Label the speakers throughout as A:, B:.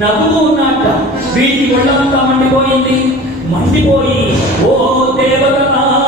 A: నవ్వుతూ ఉన్నట్ట వీటి ఒళ్ళంతా మండిపోయింది. మండిపోయి ఓ దేవతలారా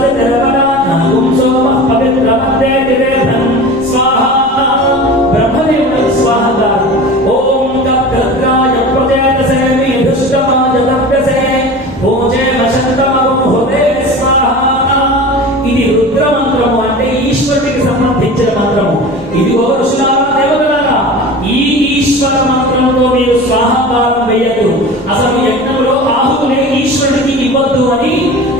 A: ఇదిగో ఋషులారా దేవతలారా ఈ ఈశ్వర మంత్రంలో మీరు స్వాహాకారం వేయద్దు. అసలు యజ్ఞంలో ఆహుతులే ఈశ్వరుడికి ఇవ్వద్దు అని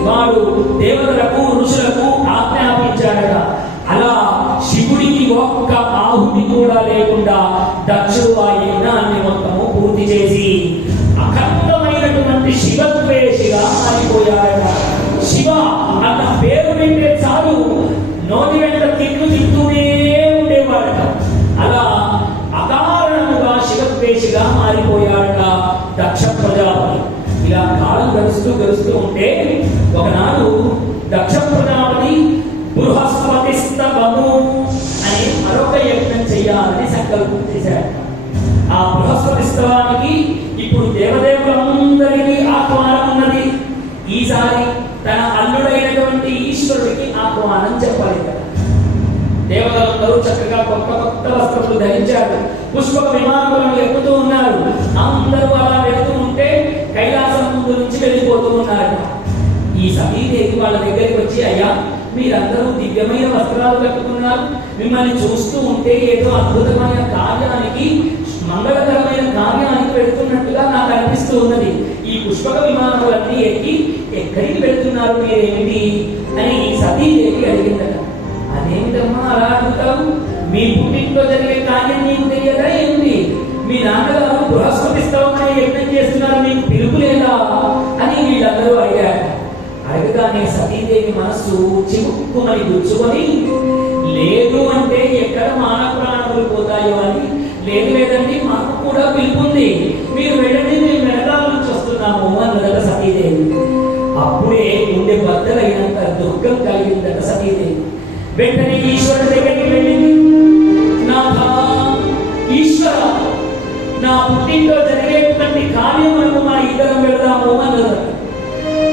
A: వాడు దేవతలకు ఋషులకు ఆజ్ఞాపించాడట. అలా శివుడికి ఒక్క ఆహుతి కూడా లేకుండా దక్షుడు ఆ యజ్ఞాన్ని మొత్తము పూర్తి చేసి అఖండమైనటువంటి శివద్వేషిగా మారిపోయాడట. శివ అన్న పేరు వింటే చాలు. నోటి వెంట తిట్లు తింటూనే దక్ష ప్రజాపతి. ఇలా కాలం గడుస్తూ గడుస్తూ ఉంటే ఒకనాడు దక్ష ప్రజాపతి బృహస్పతి స్తవము అని మరొక యజ్ఞం చేయాలని సంకల్పం చేశాడు. ఆ బృహస్పతి స్తవానికి ఇప్పుడు దేవదేవులందరికీ ఆహ్వానం ఉన్నది. ఈసారి తన అల్లుడైనటువంటి ఈశ్వరుడికి ఆహ్వానం చెప్పాలి. దేవతలందరూ చక్కగా కొత్త కొత్త వస్త్రములు ధరించారు. పుష్పక విమానములను ఎక్కుతూ ఉన్నారు. అందరూ అలా వెళ్తూ ఉంటే కైలాసం ముందు నుంచి వెళ్ళిపోతూ ఉన్నారు ఈ సతీదేవి వాళ్ళ దగ్గరికి వచ్చి అయ్యా మీరందరూ దివ్యమైన వస్త్రాలు కట్టుకున్నారు మిమ్మల్ని చూస్తూ ఉంటే ఏదో అద్భుతమైన కార్యానికి మంగళకరమైన కార్యానికి పెడుతున్నట్టుగా నాకు అనిపిస్తూ ఉన్నది. ఈ పుష్పక విమానములన్నీ ఎక్కి ఎక్కడికి పెడుతున్నారు మీరేమిటి? అని మీ పుట్టింట్లో జరిగే కార్యం మీకు తెలియదా ఏంటి? మీ నాన్నగారు బృహస్పతి స్తవమని యజ్ఞం చేస్తున్నారు మీకు పిలుపు లేదా అని వీళ్ళందరూ అడిగారు. అడగగానే సతీదేవి మనస్సు చిక్కుమని గుచ్చుకొని లేదు అంటే ఎక్కడ మాన ప్రాణములు పోతాయో అని? లేదు లేదండి మాకు కూడా పిలుపుంది. మీరు వెళ్ళండి మేము వెనకాల నుంచి వస్తున్నాము అన్నదట సతీదేవి. అప్పుడే ఉండే బద్దలైనంత దుఃఖం కలిగిందట సతీదేవి. వెంటనే ఈశ్వరుడి దగ్గర నా పుట్టింట్లో జరిగేటువంటి కార్యములకు మా ఇద్దరం పెడదాము అన్నదట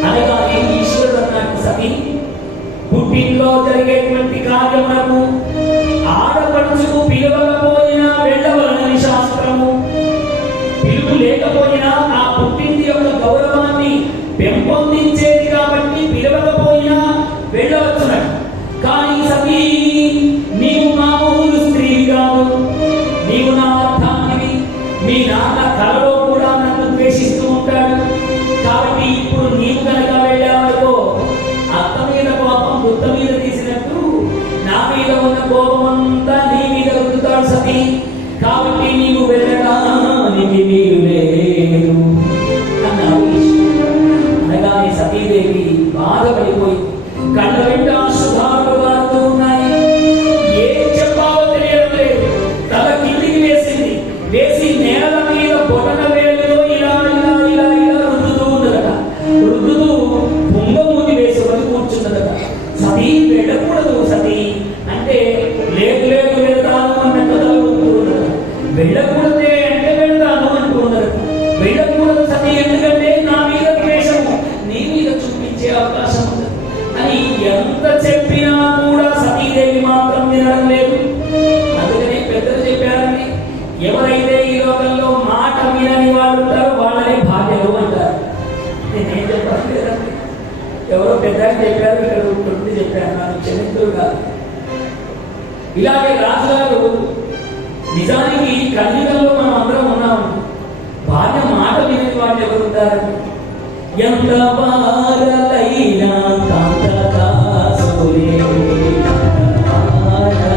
A: అనగానే ఈశ్వరుడు అన్నాడు సతీ పుట్టింట్లో జరిగేటువంటి కార్యములకు ఆడపడుచుకు పిలవకపోయినా వెళ్ళవలనని శాస్త్రము. పిలుపు లేకపోయినా ఆ పుట్టింటి యొక్క గౌరవాన్ని పెంపొందించేది కాబట్టి పిలవకపోయినా వెళ్ళవచ్చు మీ నాన్న కలలో కూడా నన్ను ద్వేషిస్తూ ఉంటాడు. కాబట్టి ఇప్పుడు నీవు కనుక వెళ్ళావనుకో అత్త మీద కోపం బుద్ధ మీద తీసినట్టు నా మీద ఉన్న కోపం అంతా నీ మీద రుద్దుతాడు సతి. కాబట్టి నీవు వెళ్ళడానికి వీలు లేదు. అన్నాడు అనగానే సతీదేవి బాధపడిపోయింది సతీ వెళ్ళకూడదు సతీ. అంటే లేదు లేదు వెళ్తాను అన్నట్టు తల వెళ్ళకూడదే అంటే వెళ్తాను అంటూ వెళ్ళకూడదు సతీ ఎందుకంటే నా మీద ద్వేషము నీ మీద చూపించే అవకాశం ఉంది అని ఎంత చెప్పినా కూడా సతీదేవి మాత్రం వినడం లేదు. అందుకనే పెద్దలు చెప్పారని ఎవరైతే పెద్ద చెప్పారు ఇక్కడ ఉంటుంది చెప్పారు. నాకు చరిత్రలు కాదు. ఇలాగే రాజుగారు నిజానికి కలియుగంలో మనం అందరం ఉన్నాం. భార్య మాట వినని వాళ్ళు ఎవరు ఎంత వారలైన